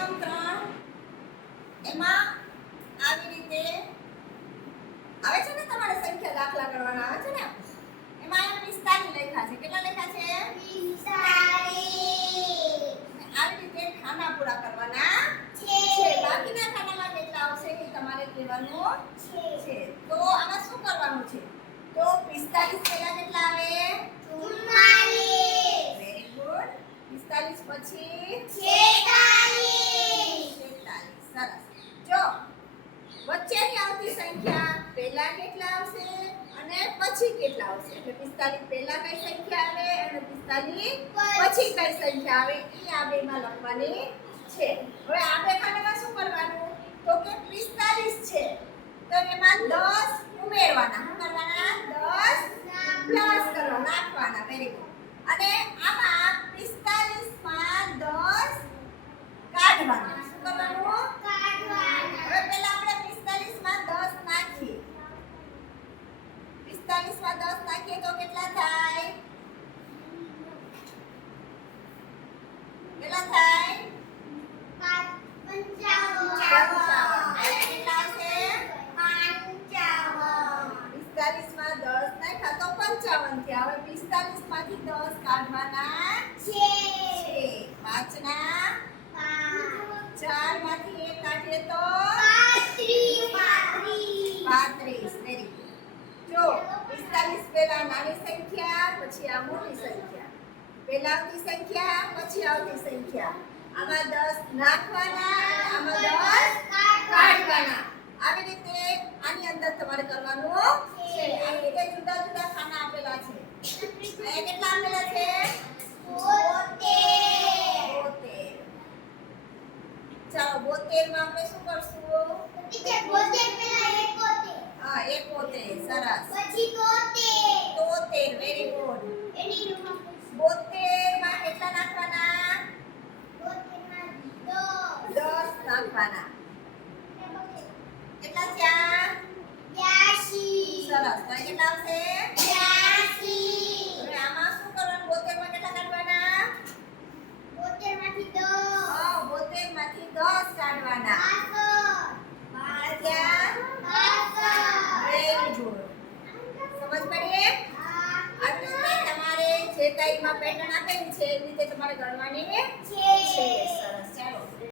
એકમ 3 એમાં આવી રીતે આવે છે ને, તમારે સંખ્યા દાખલા કરવાના આવે છે ને, એમાં 45 લખ્યા છે. કેટલા લખ્યા છે? 45. આવી રીતે ખાના પૂરા કરવાના છે. બાકીના ખાનામાં કેટલા આવશે એ તમારે કહેવાનું છે. તો આમાં શું કરવાનું છે? તો 45 પહેલા કેટલા આવે? 44. Very good. 45 પછી 46. સરસ. જો વચ્ચેની આવતી સંખ્યા પહેલા કેટલા આવશે અને પછી કેટલા આવશે, એટલે 45 પહેલા કઈ સંખ્યા આવે અને 45 પછી કઈ સંખ્યા આવે એ આ બેમાં લખવાની છે. હવે આ બે ખાનામાં શું કરવાનું? તો કે 45 છે તો એમાં 10 ઉમેરવાના. શું કરવાના? 10 પ્લસ કરવા નાખવાના. Very good. અને આમાં 45 માં 10 કાઢવાના. શું કરવાનું? કાઢવાના. હવે પહેલા આપણે 45 માં 10 નાખીએ. 45 માં 10 નાખીએ તો કેટલા થાય? કેટલા થાય? 55. કેટલા આવશે? 55. 45 માં 10 નાખ્યા તો 55 થયા. હવે 45 માંથી 10 કાઢવાના છે. 5 ના 4 માંથી 1 કાઢીએ તો 35. Very good. જો 45 પહેલા નાની સંખ્યા પછી આ મોટી સંખ્યા, પહેલા આવતી સંખ્યા પછી આવતી સંખ્યા, આમાં 10 નાખવાના, આમાં 10 કાઢવાના. આવી રીતે આની અંદર તમારે કરવાનું છે. આવી રીતે જુદા જુદા ખાના આપેલા છે. અહીંયા કેટલા આપેલા છે? 72. ચાલો 72 માં આપણે શું કરશું? ટીચર 72 પહેલા 71. હા 71. સરસ. પછી 73. Very good. એની રૂમમાં 72 માં કેટલા નાખવાના? 72 માં 10 નાખવાના. કેટલા થયા? 82. સરસ. તો કેટલા આવશે? 82. હવે આમાં શું કરવાનું? 72 માં કેટલા કાઢવાના? 72 માંથી 10 72 માંથી 10 કાઢવાના. 12 12